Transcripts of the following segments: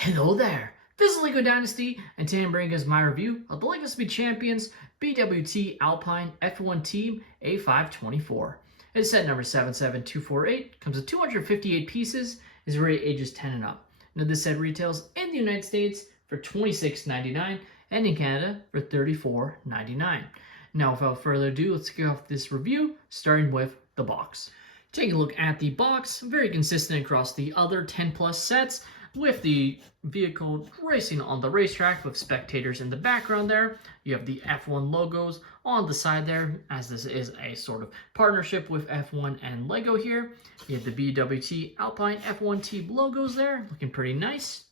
Hello there! This is LEGO Dynasty, and today I'm bringing us my review of the LEGO Speed Champions BWT Alpine F1 Team A524. It's set number 77248, comes with 258 pieces, is rated ages 10 and up. Now this set retails in the United States for $26.99 and in Canada for $34.99. Now without further ado, let's kick off this review, starting with the box. Taking a look at the box, very consistent across the other 10 plus sets, with the vehicle racing on the racetrack with spectators in the background there. You have the F1 logos on the side there, as this is a sort of partnership with F1 and LEGO here. You have the BWT Alpine F1 Team logos there, looking pretty nice.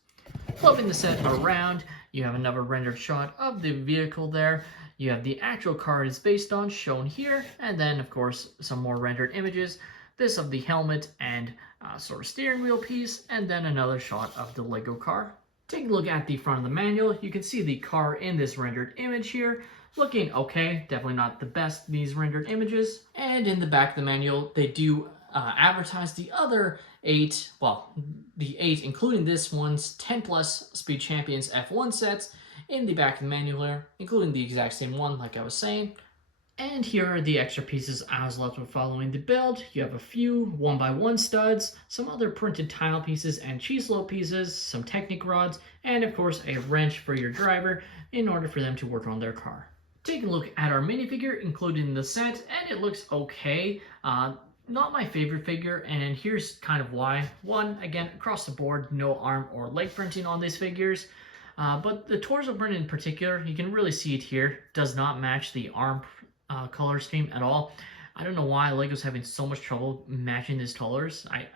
Flipping the set around, you have another rendered shot of the vehicle there. You have the actual car it's based on shown here, and then of course some more rendered images. This of the helmet and sort of steering wheel piece, and then another shot of the LEGO car. Taking a look at the front of the manual, you can see the car in this rendered image here, looking okay, definitely not the best these rendered images. And in the back of the manual, they do advertise the other 8, well, the 8 including this one's 10 plus Speed Champions F1 sets in the back of the manual here, including the exact same one like I was saying. And here are the extra pieces I was left with following the build. You have a few 1x1 studs, some other printed tile pieces and cheese load pieces, some Technic rods, and of course a wrench for your driver in order for them to work on their car. Taking a look at our minifigure included in the set, and it looks okay. Not my favorite figure, and here's kind of why. One, again, across the board, no arm or leg printing on these figures. But the torso print in particular, you can really see it here, does not match the arm color scheme at all. I don't know why LEGO's having so much trouble matching these colors. I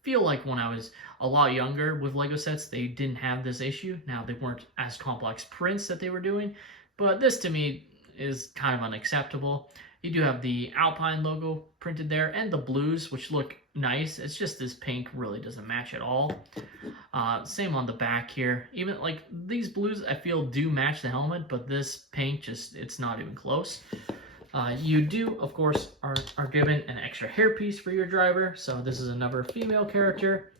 feel like when I was a lot younger with LEGO sets, they didn't have this issue. Now, they weren't as complex prints that they were doing, but this to me is kind of unacceptable. You do have the Alpine logo printed there and the blues, which look nice. It's just this pink really doesn't match at all. Same on the back here. Even like these blues I feel do match the helmet, but this pink just, it's not even close. You do, of course, are given an extra hairpiece for your driver. So this is another female character,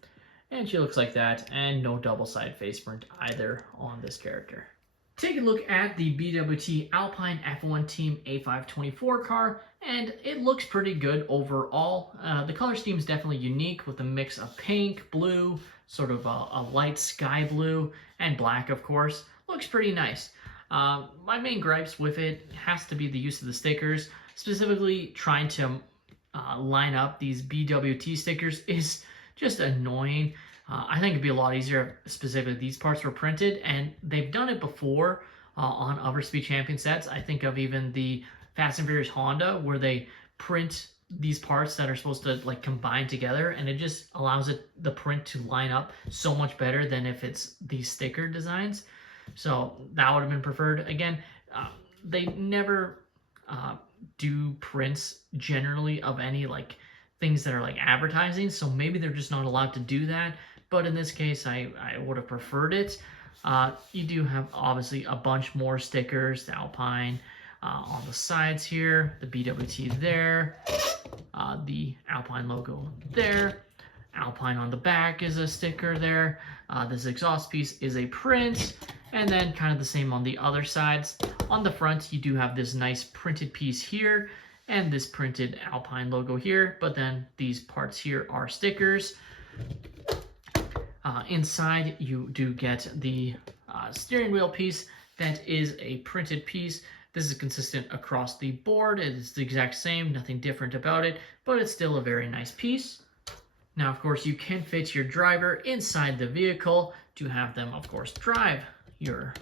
and she looks like that, and no double-sided face print either on this character. Take a look at the BWT Alpine F1 Team A524 car, and it looks pretty good overall. The color scheme is definitely unique with a mix of pink, blue, sort of a light sky blue, and black, of course. Looks pretty nice. My main gripes with it has to be the use of the stickers. Specifically, trying to line up these BWT stickers is just annoying. I think it'd be a lot easier if specifically these parts were printed, and they've done it before on other Speed Champion sets. I think of even the Fast and Furious Honda, where they print these parts that are supposed to like combine together, and it just allows the print to line up so much better than if it's these sticker designs. So that would have been preferred. Again, they never do prints generally of any like things that are like advertising, so maybe they're just not allowed to do that. But in this case, I would have preferred it. You do have obviously a bunch more stickers, the Alpine on the sides here, the BWT there, the Alpine logo there. Alpine on the back is a sticker there. This exhaust piece is a print, and then kind of the same on the other sides. On the front, you do have this nice printed piece here, and this printed Alpine logo here, but then these parts here are stickers. Inside, you do get the steering wheel piece that is a printed piece. This is consistent across the board. It is the exact same, nothing different about it, but it's still a very nice piece. Now, of course, you can fit your driver inside the vehicle to have them, of course, drive your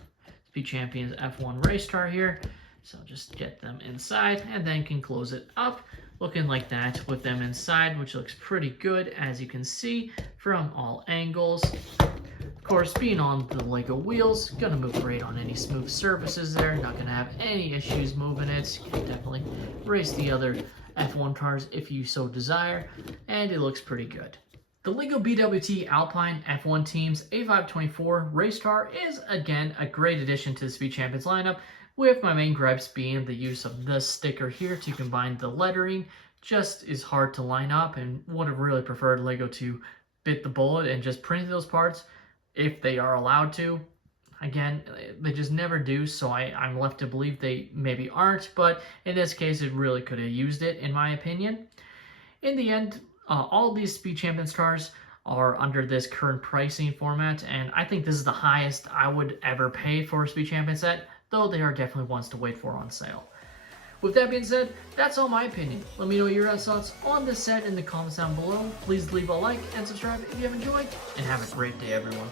Speed Champions F1 race car here. So just get them inside and then can close it up, looking like that with them inside, which looks pretty good, as you can see from all angles. Of course, being on the LEGO wheels, gonna move great on any smooth surfaces there, not gonna have any issues moving it. You can definitely race the other F1 cars if you so desire, and it looks pretty good. The LEGO BWT Alpine F1 Team's A524 race car is again a great addition to the Speed Champions lineup, with my main gripes being the use of this sticker here to combine the lettering. Just is hard to line up, and would have really preferred LEGO to bit the bullet and just print those parts. if they are allowed to. Again, they just never do, so I'm left to believe they maybe aren't, but in this case, it really could have used it, in my opinion. In the end, all of these Speed Champions cars are under this current pricing format, and I think this is the highest I would ever pay for a Speed Champion set, though they are definitely ones to wait for on sale. With that being said, that's all my opinion. Let me know your thoughts on this set in the comments down below. Please leave a like and subscribe if you have enjoyed, and have a great day, everyone.